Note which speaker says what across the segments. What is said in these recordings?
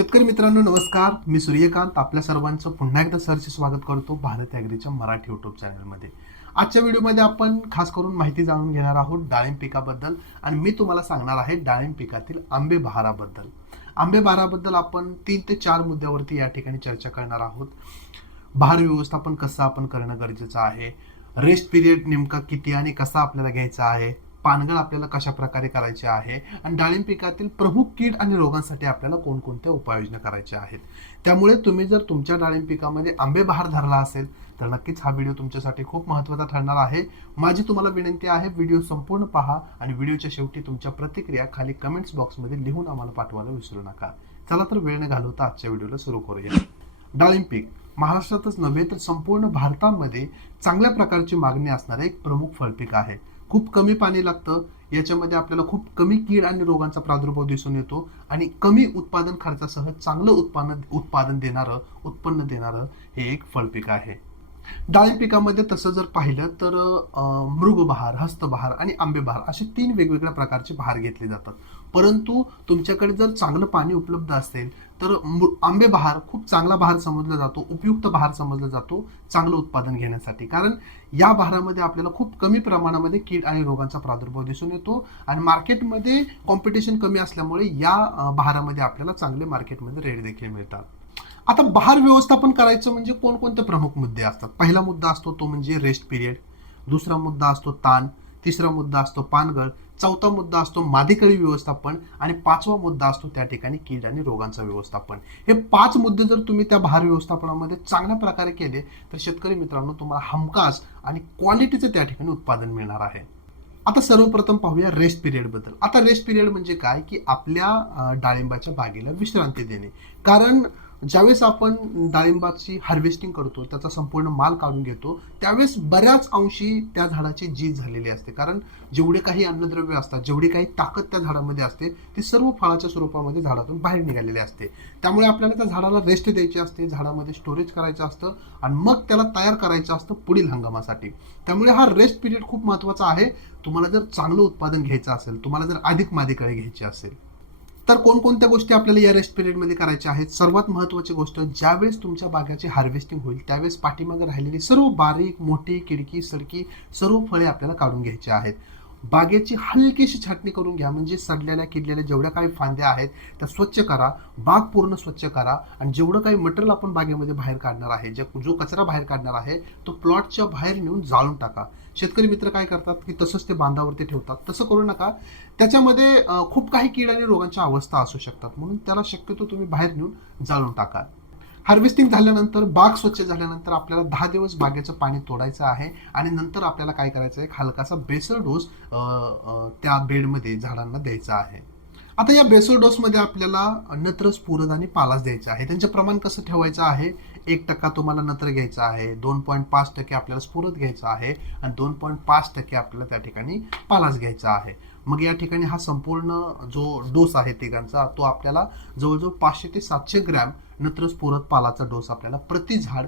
Speaker 1: शेतकरी मित्रांनो नमस्कार. मी सूर्यकांत. आपल्या सर्वांचं पुन्हा एकदा सरचे स्वागत करतो भारत ॲग्रीच्या मराठी युट्यूब चॅनलमध्ये. आजच्या व्हिडिओमध्ये आपण खास करून माहिती जाणून घेणार आहोत डाळिंब पिकाबद्दल आणि मी तुम्हाला सांगणार आहे डाळिंब पिकातील आंबे बहाराबद्दल. आंबे बहाराबद्दल आपण तीन ते चार मुद्द्यावरती या ठिकाणी चर्चा करणार आहोत. बहार व्यवस्थापन कसं आपण करणं गरजेचं आहे? रेस्ट पिरियड नेमका किती आणि कसा आपल्याला घ्यायचा आहे? पानगळ आपल्याला कशा प्रकारे करायचे आहे? आणि डाळिंब पिकातील प्रमुख कीड आणि रोगांसाठी आपल्याला कोणकोणत्या उपाययोजना करायच्या आहेत? त्यामुळे तुम्ही जर तुमच्या डाळिंब पिकामध्ये आंबे बहार धरला असेल तर नक्कीच हा व्हिडिओ तुमच्यासाठी खूप महत्त्वाचा ठरणार आहे. माझी तुम्हाला विनंती आहे व्हिडिओ संपूर्ण पहा आणि व्हिडिओच्या शेवटी तुमच्या प्रतिक्रिया खाली कमेंट्स बॉक्समध्ये लिहून आम्हाला पाठवायला विसरू नका. चला तर वेळ न घालवता आजच्या व्हिडिओला सुरू करूया. डाळिंब पीक. महाराष्ट्रातच नव्हे तर संपूर्ण भारतामध्ये चांगल्या प्रकारची मागणी असणारे एक प्रमुख फळपीक आहे. खूप कमी पाणी लागतं. याच्यामध्ये आपल्याला खूप कमी कीड आणि रोगांचा प्रादुर्भाव दिसून येतो. आणि कमी उत्पादन खर्चासह चांगलं उत्पादन उत्पादन देणारं उत्पन्न देणारं हे एक फळपीक आहे. डाळी पिकामध्ये तसं जर पाहिलं तर मृगबहार हस्तबहार आणि आंबेबहार असे तीन वेगवेगळ्या प्रकारचे बहार घेतले जातात. परंतु तुमच्याकडे जर चांगलं पाणी उपलब्ध असेल तर आंबे बहार खूप चांगला बहार समजला जातो उपयुक्त बहार समजला जातो चांगलं उत्पादन घेण्यासाठी. कारण या बहारामध्ये आपल्याला खूप कमी प्रमाणामध्ये कीड आणि रोगांचा प्रादुर्भाव दिसून येतो आणि मार्केटमध्ये कॉम्पिटिशन कमी असल्यामुळे या बहारामध्ये आपल्याला चांगले मार्केटमध्ये रेट देखील मिळतात. आता बहार व्यवस्थापन करायचं म्हणजे कोणकोणते प्रमुख मुद्दे असतात? पहिला मुद्दा असतो तो म्हणजे रेस्ट पिरियड दुसरा मुद्दा असतो ताण. तिसरा मुद्दा असतो पानगळ. चौथा मुद्दा असतो मादीकळी व्यवस्थापन आणि पाचवा मुद्दा असतो त्या ठिकाणी कीड आणि रोगांचं व्यवस्थापन. हे पाच मुद्दे जर तुम्ही त्या भार व्यवस्थापनामध्ये चांगल्या प्रकारे केले तर शेतकरी मित्रांनो तुम्हाला हमखास आणि क्वालिटीचं त्या ठिकाणी उत्पादन मिळणार आहे. आता सर्वप्रथम पाहूया रेस्ट पिरियडबद्दल आता रेस्ट पिरियड म्हणजे काय? की आपल्या डाळिंबाच्या बागेला विश्रांती देणे. कारण ज्यावेळेस आपण डाळिंबाची हार्वेस्टिंग करतो त्याचा संपूर्ण माल काढून घेतो त्यावेळेस बऱ्याच अंशी त्या झाडाची जीज झालेली असते. कारण जेवढे काही अन्नद्रव्य असतात जेवढी काही ताकद त्या झाडामध्ये असते ती सर्व फळाच्या स्वरूपामध्ये झाडातून बाहेर निघालेली असते. त्यामुळे आपल्याला त्या झाडाला रेस्ट द्यायची असते झाडामध्ये स्टोरेज करायचं असतं आणि मग त्याला तयार करायचं असतं पुढील हंगामासाठी. त्यामुळे हा रेस्ट पिरियड खूप महत्त्वाचा आहे. तुम्हाला जर चांगलं उत्पादन घ्यायचं असेल तुम्हाला जर अधिक मादीकडे घ्यायची असेल तर कोणकोणत्या गोष्टी आपल्याला या रेस्ट पिरियडमध्ये करायच्या आहेत? सर्वात महत्त्वाची गोष्ट ज्यावेळेस तुमच्या बागाची हार्वेस्टिंग होईल त्यावेळेस पाठीमागे राहिलेली सर्व बारीक मोठी किडकी सडकी सर्व फळे आपल्याला काढून घ्यायची आहेत. बागेची हलकीशी छाटणी करून घ्या. म्हणजे सडलेल्या किडलेल्या जेवढ्या काही फांद्या आहेत त्या स्वच्छ करा. बाग पूर्ण स्वच्छ करा. आणि जेवढं काही मटेरियल आपण बागेमध्ये बाहेर काढणार आहे जे जो कचरा बाहेर काढणार आहे तो प्लॉटच्या बाहेर नेऊन जाळून टाका. शेतकरी मित्र काय करतात की तसंच ते बांधावरती ठेवतात. तसं करू नका. त्याच्यामध्ये खूप काही कीड आणि रोगांच्या अवस्था असू शकतात. म्हणून त्याला शक्यतो तुम्ही बाहेर नेऊन जाळून टाका. हार्वेस्टिंग झाल्यानंतर बाग स्वच्छ झाल्यानंतर आपल्याला दहा दिवस बागेचं पाणी तोडायचं आहे आणि नंतर आपल्याला काय करायचं आहे एक हलकासा बेसल डोस त्या बेडमध्ये झाडांना द्यायचा आहे. आता या बेसल डोसमध्ये आपल्याला नत्र स्फुरद आणि पालास द्यायचा आहे. त्यांचं प्रमाण कसं ठेवायचं आहे? एक टक्का तुम्हाला नत्र घ्यायचं आहे दोन पॉईंट पाच टक्के आपल्याला स्फुरद घ्यायचा आहे आणि दोन पॉईंट पाच टक्के आपल्याला त्या ठिकाणी पालास घ्यायचा आहे. मग या ठिकाणी हा संपूर्ण जो डोस आहे तिघांचा तो आपल्याला जवळजवळ पाचशे ते सातशे ग्रॅम नत्र पोरत पालाचा डोस आपल्याला प्रति झाड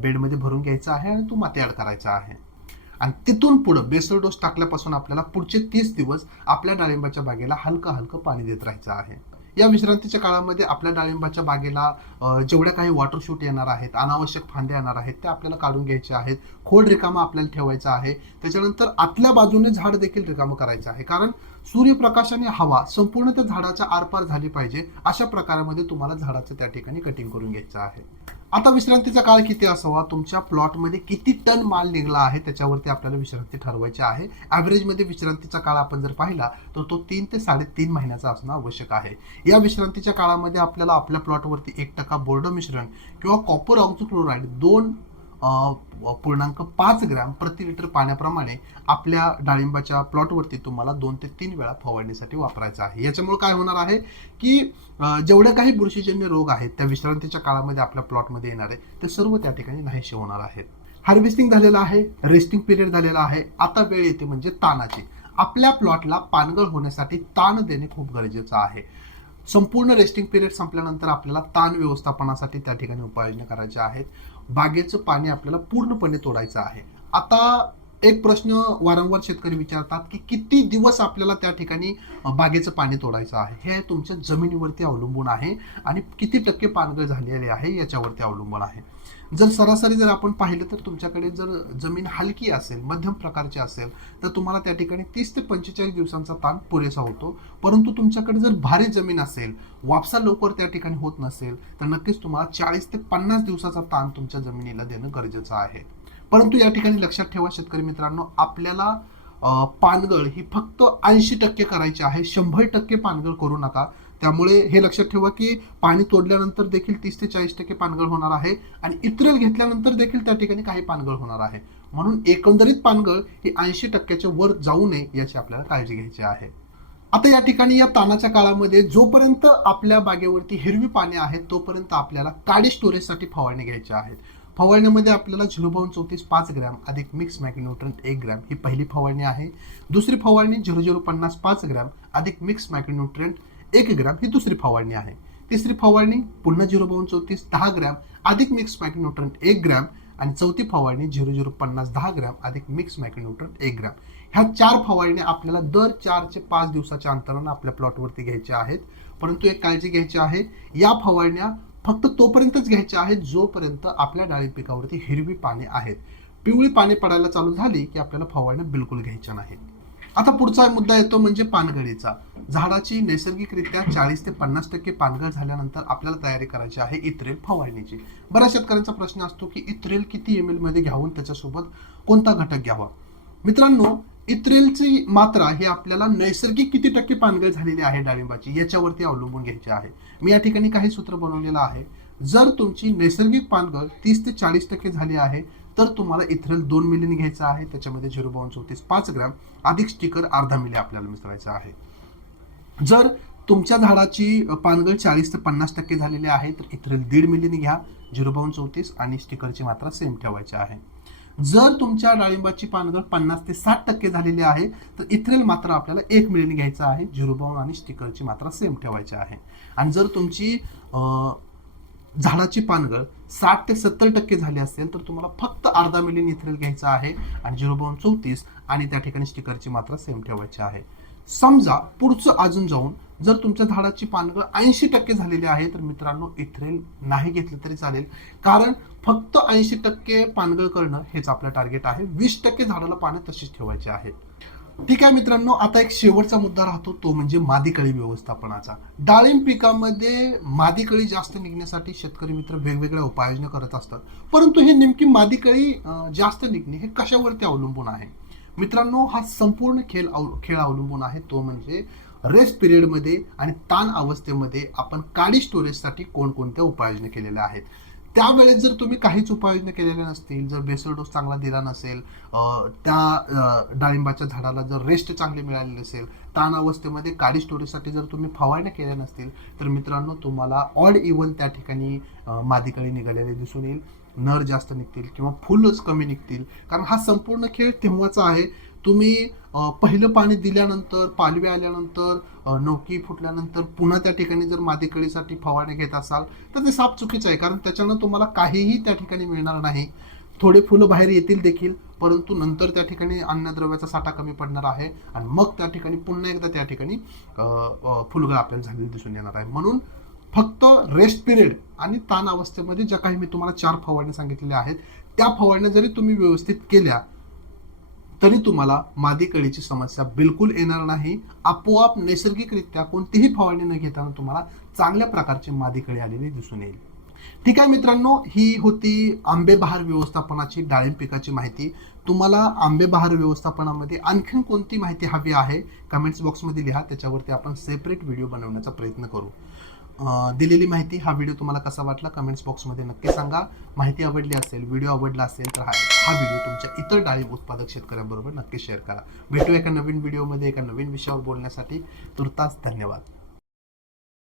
Speaker 1: बेडमध्ये भरून घ्यायचा आहे आणि तो माती ॲड करायचा आहे. आणि तिथून पुढं बेसल डोस टाकल्यापासून आपल्याला पुढचे तीस दिवस आपल्या डाळिंबाच्या बागेला हलकं हलकं पाणी देत राहायचं आहे. या विश्रांतीच्या काळामध्ये आपल्या डाळिंबाच्या बागेला जेवढ्या काही वॉटर शूट येणार आहेत अनावश्यक फांद्या येणार आहेत त्या आपल्याला काढून घ्यायचे आहेत. खोड रिकामा आपल्याला ठेवायचा आहे. त्याच्यानंतर आतल्या बाजूने झाड देखील रिकामं करायचं आहे. कारण सूर्यप्रकाश आणि हवा संपूर्ण त्या झाडाच्या आरपार झाली पाहिजे अशा प्रकारामध्ये तुम्हाला झाडाचं त्या ठिकाणी कटिंग करून घ्यायचं आहे. आता विश्रांतीचा काळ किती असावा? तुमच्या प्लॉटमध्ये किती टन माल निघाला आहे? त्याच्यावरती आपल्याला विश्रांती ठरवायची आहे. ॲव्हरेजमध्ये विश्रांतीचा काळ आपण जर पाहिला तर तो तीन ते साडेतीन महिन्याचा असणं आवश्यक आहे. या विश्रांतीच्या काळामध्ये आपल्याला आपल्या प्लॉटवरती एक टक्का बोर्ड मिश्रण किंवा कॉपर ऑक्झोक्लोराईड दोन पूर्णांक पाच ग्रॅम प्रति लिटर पाण्याप्रमाणे आपल्या डाळिंबाच्या प्लॉटवरती तुम्हाला दोन ते तीन वेळा फवारणीसाठी वापरायचं आहे. याच्यामुळे काय होणार आहे की जेवढे काही बुरशीजन्य रोग आहेत त्या विश्रांतीच्या काळामध्ये आपल्या प्लॉटमध्ये येणार आहे ते सर्व त्या ठिकाणी नाहीसे होणार आहेत. हार्वेस्टिंग झालेलं आहे रेस्टिंग पिरियड झालेला आहे आता वेळ येते म्हणजे तानाची. आपल्या प्लॉटला पानगळ होण्यासाठी ताण देणे खूप गरजेचं आहे. संपूर्ण रेस्टिंग पिरियड संपल्यानंतर आपल्याला ताण व्यवस्थापनासाठी त्या ठिकाणी उपाययोजना करायच्या आहेत. बागेचं पाणी आपल्याला पूर्णपणे तोडायचं आहे. आता एक प्रश्न वारंवार शेतकरी विचारतात की किती दिवस आपल्याला त्या ठिकाणी बागेचं पाणी तोडायचं आहे? हे तुमच्या जमिनीवरती अवलंबून आहे आणि किती टक्के पानगळ झालेली आहे याच्यावरती अवलंबून आहे. जर सरासरी जर आपण पाहिलं तर तुमच्याकडे जर जमीन हलकी असेल मध्यम प्रकारची असेल तर तुम्हाला त्या ठिकाणी तीस ते पंचेचाळीस दिवसांचा ताण पुरेसा होतो. परंतु तुमच्याकडे जर भारी जमीन असेल वापसा लवकर त्या ठिकाणी होत नसेल तर नक्कीच तुम्हाला चाळीस ते पन्नास दिवसाचा ताण तुमच्या जमिनीला देणं गरजेचं आहे. परंतु या ठिकाणी लक्षात ठेवा शेतकरी मित्रांनो आपल्याला पानगळ ही फक्त ऐंशी टक्के करायची आहे. शंभर टक्के पानगळ करू नका. त्यामुळे हे लक्षात ठेवा की पाणी तोडल्यानंतर देखील तीस ते चाळीस टक्के पानगळ होणार आहे आणि इत्रेल घेतल्यानंतर देखील त्या ठिकाणी काही पानगळ होणार आहे. म्हणून एकंदरीत पानगळ ही ऐंशी टक्क्याच्या वर जाऊ नये याची आपल्याला काळजी घ्यायची आहे. आता या ठिकाणी या तानाच्या काळामध्ये जोपर्यंत आपल्या बागेवरती हिरवी पाने आहेत तोपर्यंत आपल्याला काडी स्टोरेजसाठी फवारणी घ्यायची आहेत फवारण्यामध्ये आपल्याला झिरो चौतीस पाच ग्रॅम अधिक मिक्स मॅग्नेट्रंट एक ग्रॅम ही पहिली फवारणी आहे. दुसरी फवारणी झिरो झिरो पन्नास पाच ग्रॅम अधिक मिक्स मॅग्नेट्रंट एक ग्रॅम ही दुसरी फवारणी आहे. तिसरी फवारणी पुन्हा झिरो बावन चौतीस दहा ग्रॅम अधिक मिक्स मॅग्नेट्रंट एक ग्रॅम आणि चौथी फवारणी झिरो झिरो पन्नास दहा ग्रॅम अधिक मिक्स मॅग्नेट्रंट एक ग्रॅम. ह्या चार फवारण्या आपल्याला दर चार ते पाच दिवसाच्या अंतरानं आपल्या प्लॉटवरती घ्यायच्या आहेत. परंतु एक काळजी घ्यायची आहे या फवारण्या फक्त तोपर्यंतच घ्यायचे आहेत जोपर्यंत आपल्या डाळिंब पिकावरती हिरवी पाने आहेत. पिवळी पाने पडायला चालू झाली की आपल्याला फवारण्या बिलकुल घ्यायच्या नाहीत. आता पुढचा मुद्दा येतो म्हणजे पानगळीचा. झाडाची नैसर्गिकरित्या चाळीस ते पन्नास टक्के पानगळ झाल्यानंतर आपल्याला तयारी करायची आहे इत्रेल फवारणीची. बऱ्याच शेतकऱ्यांचा प्रश्न असतो की इत्रेल किती एम एलमध्ये घ्यावून त्याच्यासोबत कोणता घटक घ्यावा? मित्रांनो इत्रेलची मात्रा ही आपल्याला नैसर्गिक किती टक्के पानगळ झालेली आहे डाळिंबाची याच्यावरती अवलंबून घ्यायची आहे. मी या ठिकाणी काही सूत्र बनवलेलं आहे. जर तुमची नैसर्गिक पानगळ तीस ते चाळीस टक्के झाली आहे तर तुम्हाला इथरेल दोन मिलीने घ्यायचं आहे. त्याच्यामध्ये झिरो बावन चौतीस पाच ग्रॅम अधिक स्टिकर अर्धा मिली आपल्याला मिसळायचं आहे. जर तुमच्या झाडाची पानगळ चाळीस ते पन्नास टक्के झालेली आहे तर इथरेल दीड मिलीने घ्या झिरो बावन चौतीस आणि स्टिकरची मात्रा सेम ठेवायची आहे. जर तुमच्या डाळिंबाची पानगळ पन्नास ते साठ टक्के झालेली आहे तर इथरेल मात्रा आपल्याला एक मिलियन घ्यायचं आहे. झिरोबाउन आणि स्टिकरची मात्रा सेम ठेवायची आहे. आणि जर तुमची झाडाची पानगळ साठ ते सत्तर टक्के झाली असेल तर तुम्हाला फक्त अर्धा मिलियन इथ्रेल घ्यायचा आहे आणि झिरो चौतीस आणि त्या ठिकाणी स्टिकरची मात्रा सेम ठेवायची आहे. समजा पुढचं अजून जाऊन जर तुमच्या झाडाची पानगळ ऐंशी टक्के झालेली आहे तर मित्रांनो इथ्रेल नाही घेतलं तरी चालेल. कारण फक्त ऐंशी टक्के पानगळ करणं हेच आपलं टार्गेट आहे. वीस टक्के झाडाला पानं तशीच ठेवायची आहेत. ठीक आहे मित्रांनो आता एक शेवटचा मुद्दा राहतो तो म्हणजे मादीकळी व्यवस्थापनाचा. डाळिंब पिकामध्ये मादीकळी जास्त निघण्यासाठी शेतकरी मित्र वेगवेगळ्या उपाययोजना करत असतात. परंतु हे नेमकी मादीकळी जास्त निघणे हे कशावरती अवलंबून आहे? मित्रांनो हा संपूर्ण खेळ अव खेळ अवलंबून आहे तो म्हणजे रेस्ट पिरियडमध्ये आणि ताण अवस्थेमध्ये आपण काडी स्टोरेजसाठी कोणकोणत्या उपाययोजना केलेल्या आहेत? त्यावेळेस जर तुम्ही काहीच उपाययोजना केलेल्या नसतील जर बेसल डोस चांगला दिला नसेल त्या डाळिंबाच्या झाडाला जर रेस्ट चांगली मिळाली नसेल ताण अवस्थेमध्ये काडी स्टोरेजसाठी जर तुम्ही फवारण्या केल्या नसतील तर मित्रांनो तुम्हाला ऑड इव्हन त्या ठिकाणी मादीकडे निघालेले दिसून येईल. नर जास्त निघतील किंवा फुलच कमी निघतील. कारण हा संपूर्ण खेळ तेव्हाचा आहे तुम्ही पहिलं पाणी दिल्यानंतर पालवी आल्यानंतर नौकी फुटल्यानंतर पुन्हा त्या ठिकाणी जर मादीकळीसाठी फवारणी घेत असाल तर ते साप चुकीचं आहे. कारण त्याच्यानं तुम्हाला काहीही त्या ठिकाणी मिळणार नाही. थोडे फुलं बाहेर येतील देखील परंतु नंतर त्या ठिकाणी अन्नद्रव्याचा साठा कमी पडणार आहे आणि मग त्या ठिकाणी पुन्हा एकदा त्या ठिकाणी फुलगळ आपल्याला झालेली दिसून येणार आहे. म्हणून फक्त रेस्ट पिरियड आणि ताण अवस्थेमध्ये ज्या काही मी तुम्हाला चार फवारण्या सांगितलेल्या आहेत त्या फवारण्या जरी तुम्ही व्यवस्थित केल्या तरी तुम्हाला मादी कळीची समस्या बिलकुल येणार नाही. आपोआप नैसर्गिकरित्या कोणतीही फवारणी न घेताना तुम्हाला चांगल्या प्रकारची मादी कळी आलेली दिसून येईल. ठीक आहे मित्रांनो ही होती आंबे बहार व्यवस्थापनाची डाळिंब पिकाची माहिती. तुम्हाला आंबे बहार व्यवस्थापनामध्ये आणखीन कोणती माहिती हवी आहे? कमेंट्स बॉक्समध्ये लिहा त्याच्यावरती आपण सेपरेट व्हिडिओ बनवण्याचा प्रयत्न करू. दिलेली माहिती हा व्हिडिओ तुम्हाला कसा वाटला कमेंट्स बॉक्समध्ये नक्की सांगा. माहिती आवडली असेल व्हिडिओ आवडला असेल तर हा हा व्हिडिओ तुमच्या इतर डाळिंब उत्पादक शेतकऱ्यांबरोबर नक्की शेअर करा. भेटू एका नवीन व्हिडिओमध्ये एका नवीन विषयावर बोलण्यासाठी. तुर्तास धन्यवाद.